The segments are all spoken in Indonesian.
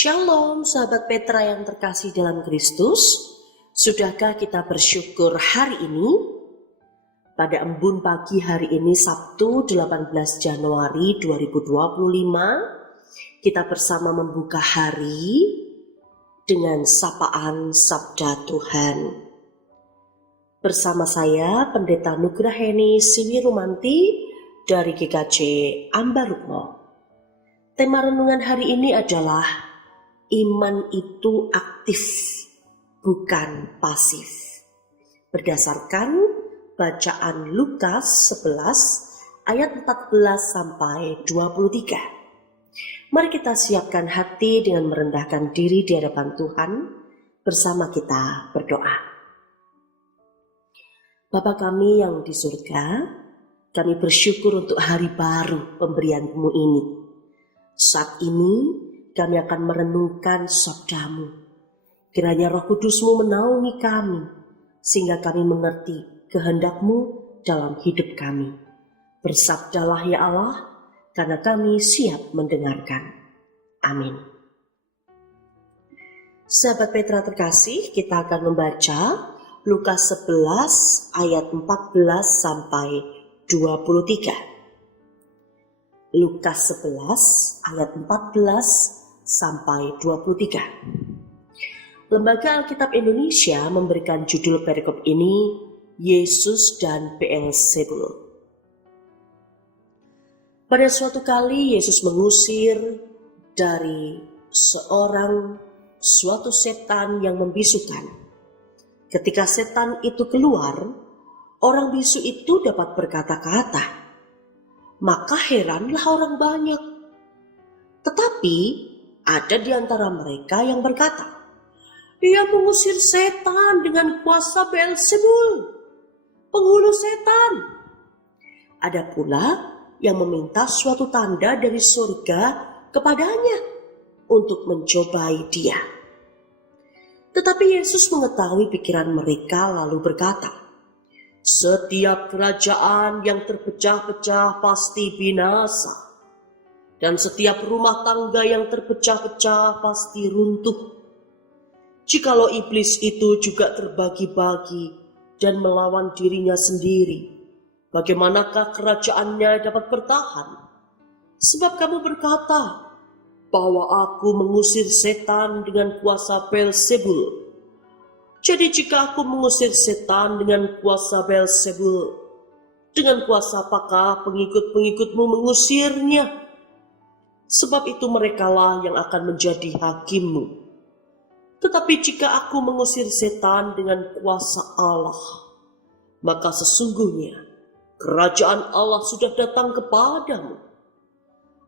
Shalom sahabat Petra yang terkasih dalam Kristus. Sudahkah kita bersyukur hari ini? Pada embun pagi hari ini Sabtu 18 Januari 2025, kita bersama membuka hari dengan sapaan Sabda Tuhan. Bersama saya Pendeta Nugraheni Siwirumanti dari GKJ Ambarukmo. Tema renungan hari ini adalah iman itu aktif, bukan pasif. Berdasarkan bacaan Lukas 11 ayat 14 sampai 23. Mari kita siapkan hati dengan merendahkan diri di hadapan Tuhan. Bersama kita berdoa. Bapa kami yang di surga, kami bersyukur untuk hari baru pemberian-Mu ini. Saat ini kami akan merenungkan sabda-Mu. Kiranya Roh Kudus-Mu menaungi kami, sehingga kami mengerti kehendak-Mu dalam hidup kami. Bersabdalah ya Allah, karena kami siap mendengarkan. Amin. Sahabat Petra terkasih, kita akan membaca Lukas 11 ayat 14 sampai 23. Lukas 11 ayat 14 sampai 23. Lembaga Alkitab Indonesia memberikan judul perikop ini Yesus dan Beelzebul. Pada suatu kali Yesus mengusir dari suatu setan yang membisukan. Ketika setan itu keluar, orang bisu itu dapat berkata-kata. Maka heranlah orang banyak. Tetapi ada di antara mereka yang berkata, "Ia mengusir setan dengan kuasa Beelzebul, penghulu setan." Ada pula yang meminta suatu tanda dari surga kepadanya untuk mencobai dia. Tetapi Yesus mengetahui pikiran mereka lalu berkata, "Setiap kerajaan yang terpecah-pecah pasti binasa, dan setiap rumah tangga yang terpecah-pecah pasti runtuh. Jikalau iblis itu juga terbagi-bagi dan melawan dirinya sendiri, bagaimanakah kerajaannya dapat bertahan? Sebab kamu berkata bahwa aku mengusir setan dengan kuasa Beelzebul. Jadi jika aku mengusir setan dengan kuasa Beelzebul, dengan kuasa apakah pengikut-pengikutmu mengusirnya? Sebab itu merekalah yang akan menjadi hakimmu. Tetapi jika aku mengusir setan dengan kuasa Allah, maka sesungguhnya kerajaan Allah sudah datang kepadamu.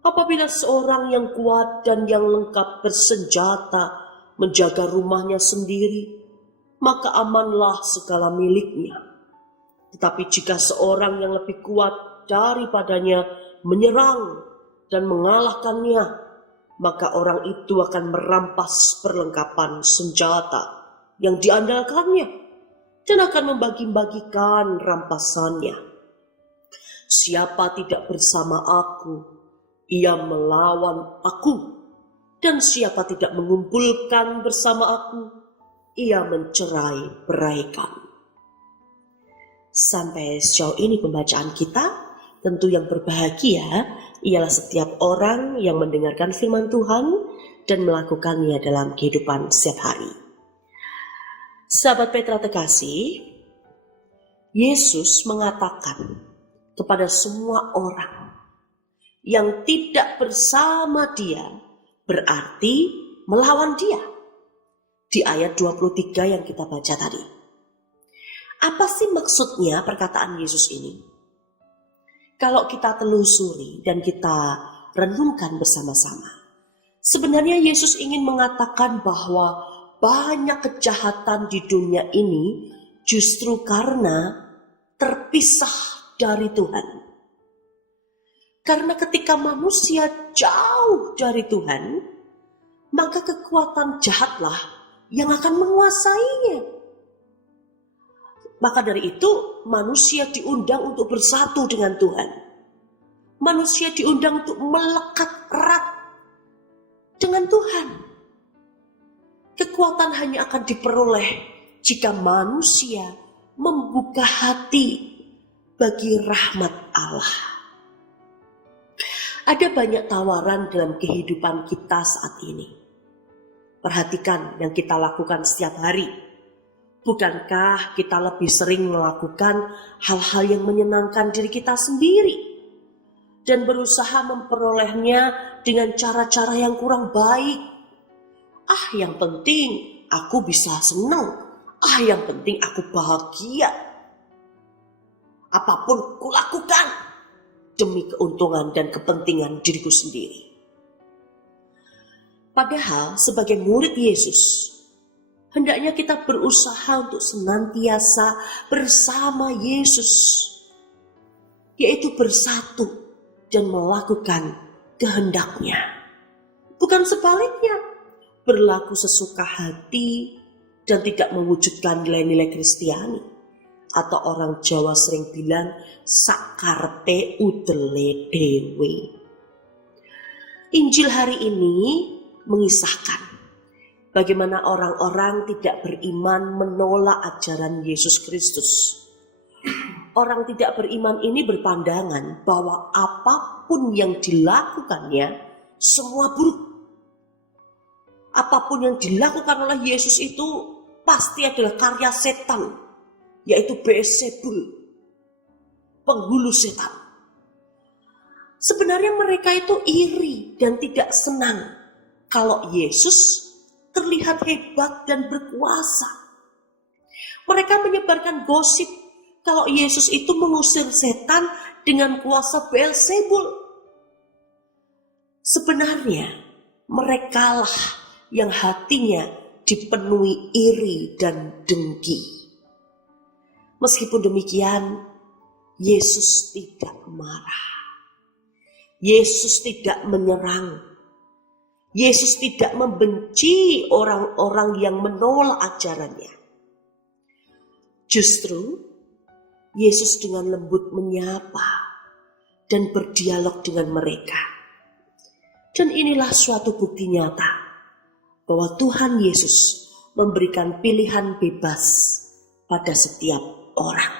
Apabila seorang yang kuat dan yang lengkap bersenjata menjaga rumahnya sendiri, maka amanlah segala miliknya. Tetapi jika seorang yang lebih kuat daripadanya menyerang dan mengalahkannya, maka orang itu akan merampas perlengkapan senjata yang diandalkannya dan akan membagi-bagikan rampasannya. Siapa tidak bersama aku, ia melawan aku, dan siapa tidak mengumpulkan bersama aku, ia mencerai beraikan." Sampai sejauh ini pembacaan kita, tentu yang berbahagia ialah setiap orang yang mendengarkan firman Tuhan dan melakukannya dalam kehidupan setiap hari. Sahabat Petra terkasih, Yesus mengatakan kepada semua orang yang tidak bersama dia berarti melawan dia. Di ayat 23 yang kita baca tadi. Apa sih maksudnya perkataan Yesus ini? Kalau kita telusuri dan kita renungkan bersama-sama, sebenarnya Yesus ingin mengatakan bahwa banyak kejahatan di dunia ini justru karena terpisah dari Tuhan. Karena ketika manusia jauh dari Tuhan, maka kekuatan jahatlah yang akan menguasainya. Maka dari itu manusia diundang untuk bersatu dengan Tuhan. Manusia diundang untuk melekat erat dengan Tuhan. Kekuatan hanya akan diperoleh jika manusia membuka hati bagi rahmat Allah. Ada banyak tawaran dalam kehidupan kita saat ini. Perhatikan yang kita lakukan setiap hari. Bukankah kita lebih sering melakukan hal-hal yang menyenangkan diri kita sendiri dan berusaha memperolehnya dengan cara-cara yang kurang baik? Yang penting aku bisa senang. Yang penting aku bahagia. Apapun kulakukan demi keuntungan dan kepentingan diriku sendiri. Padahal sebagai murid Yesus, hendaknya kita berusaha untuk senantiasa bersama Yesus, yaitu bersatu dan melakukan kehendak-Nya. Bukan sebaliknya, berlaku sesuka hati dan tidak mewujudkan nilai-nilai Kristiani. Atau orang Jawa sering bilang, sakarepe udele dewe. Injil hari ini mengisahkan bagaimana orang-orang tidak beriman menolak ajaran Yesus Kristus. Orang tidak beriman ini berpandangan bahwa apapun yang dilakukannya semua buruk. Apapun yang dilakukan oleh Yesus itu pasti adalah karya setan, yaitu Beelzebul, penghulu setan. Sebenarnya mereka itu iri dan tidak senang kalau Yesus terlihat hebat dan berkuasa. Mereka menyebarkan gosip kalau Yesus itu mengusir setan dengan kuasa Beelzebul. Sebenarnya merekalah yang hatinya dipenuhi iri dan dengki. Meskipun demikian, Yesus tidak marah. Yesus tidak menyerang. Yesus tidak membenci orang-orang yang menolak ajarannya. Justru, Yesus dengan lembut menyapa dan berdialog dengan mereka. Dan inilah suatu bukti nyata bahwa Tuhan Yesus memberikan pilihan bebas pada setiap orang.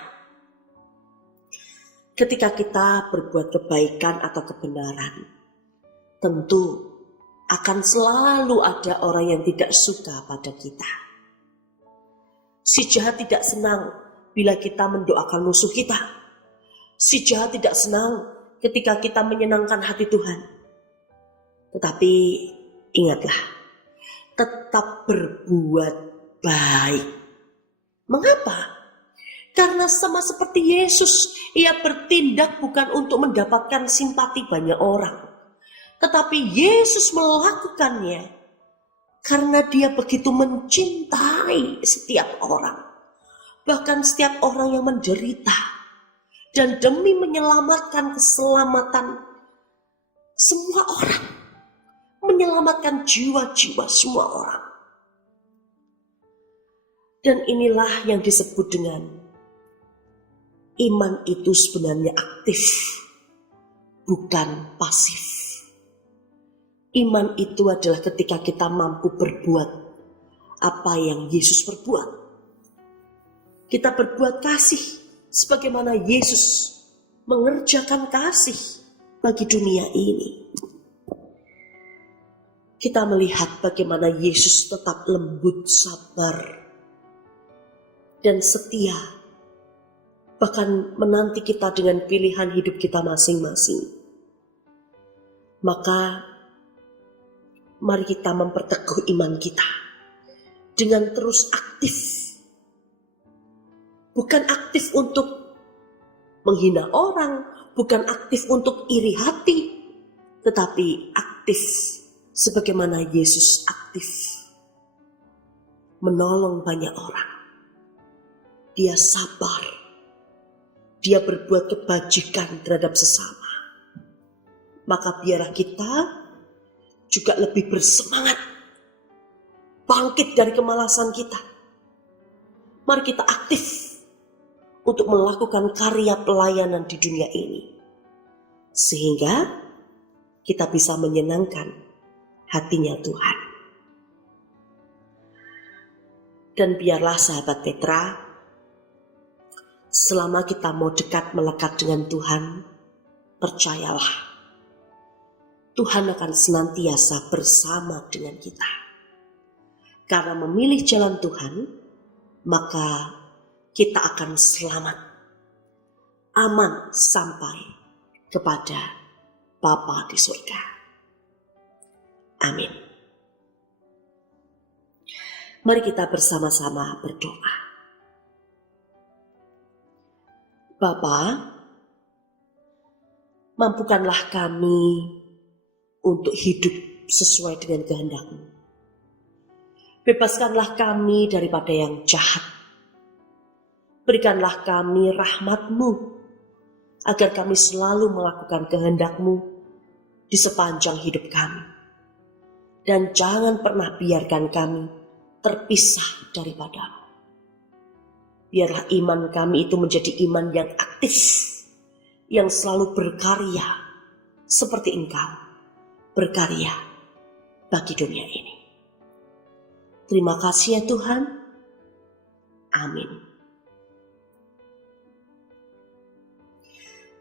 Ketika kita berbuat kebaikan atau kebenaran, tentu akan selalu ada orang yang tidak suka pada kita. Si jahat tidak senang bila kita mendoakan musuh kita. Si jahat tidak senang ketika kita menyenangkan hati Tuhan. Tetapi ingatlah, tetap berbuat baik. Mengapa? Karena sama seperti Yesus, ia bertindak bukan untuk mendapatkan simpati banyak orang. Tetapi Yesus melakukannya karena dia begitu mencintai setiap orang. Bahkan setiap orang yang menderita. Dan demi menyelamatkan keselamatan semua orang. Menyelamatkan jiwa-jiwa semua orang. Dan inilah yang disebut dengan iman itu sebenarnya aktif, bukan pasif. Iman itu adalah ketika kita mampu berbuat apa yang Yesus perbuat. Kita berbuat kasih sebagaimana Yesus mengerjakan kasih bagi dunia ini. Kita melihat bagaimana Yesus tetap lembut, sabar, dan setia. Bahkan menanti kita dengan pilihan hidup kita masing-masing. Maka mari kita memperteguh iman kita dengan terus aktif. Bukan aktif untuk menghina orang, bukan aktif untuk iri hati, tetapi aktif sebagaimana Yesus aktif menolong banyak orang. Dia sabar. Dia berbuat kebajikan terhadap sesama. Maka biarlah kita juga lebih bersemangat. Bangkit dari kemalasan kita. Mari kita aktif untuk melakukan karya pelayanan di dunia ini. Sehingga kita bisa menyenangkan hatinya Tuhan. Dan biarlah sahabat Petra, selama kita mau dekat melekat dengan Tuhan, percayalah, Tuhan akan senantiasa bersama dengan kita. Karena memilih jalan Tuhan, maka kita akan selamat, aman sampai kepada Bapa di surga. Amin. Mari kita bersama-sama berdoa. Bapa, mampukanlah kami untuk hidup sesuai dengan kehendak-Mu. Bebaskanlah kami daripada yang jahat. Berikanlah kami rahmat-Mu, agar kami selalu melakukan kehendak-Mu di sepanjang hidup kami. Dan jangan pernah biarkan kami terpisah daripada-Mu. Biarlah iman kami itu menjadi iman yang aktif, yang selalu berkarya, seperti Engkau berkarya bagi dunia ini. Terima kasih ya Tuhan. Amin.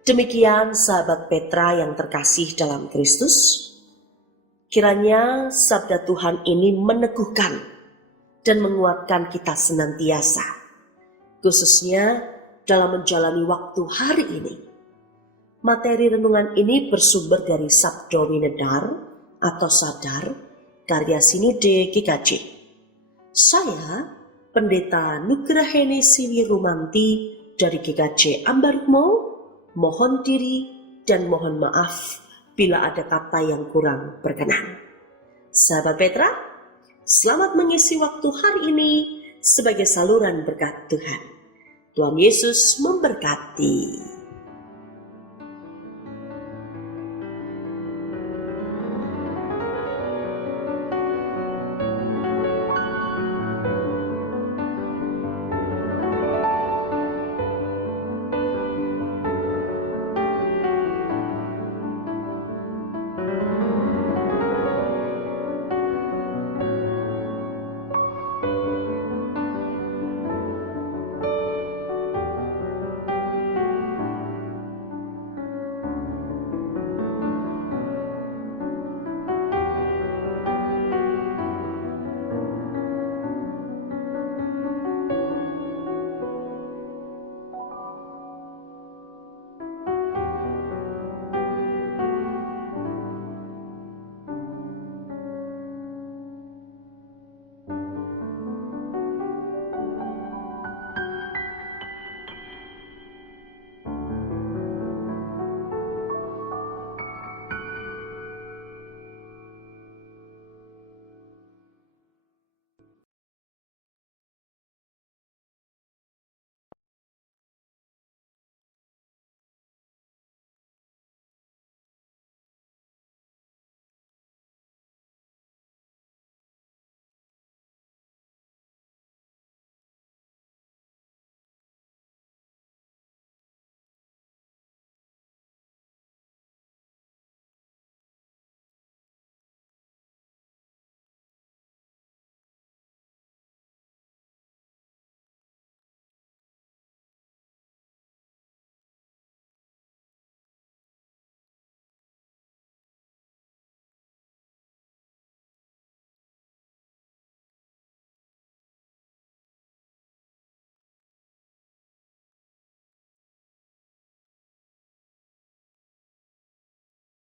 Demikian sahabat Petra yang terkasih dalam Kristus. Kiranya sabda Tuhan ini meneguhkan dan menguatkan kita senantiasa, khususnya dalam menjalani waktu hari ini. Materi renungan ini bersumber dari Sabdo Winedar atau Sadar, karya Sinode GKJ. Saya, Pendeta Nugraheni Siwi Rumanti dari GKJ Ambarukmo, mohon diri dan mohon maaf bila ada kata yang kurang berkenan. Sahabat Petra, selamat mengisi waktu hari ini sebagai saluran berkat Tuhan. Tuhan Yesus memberkati.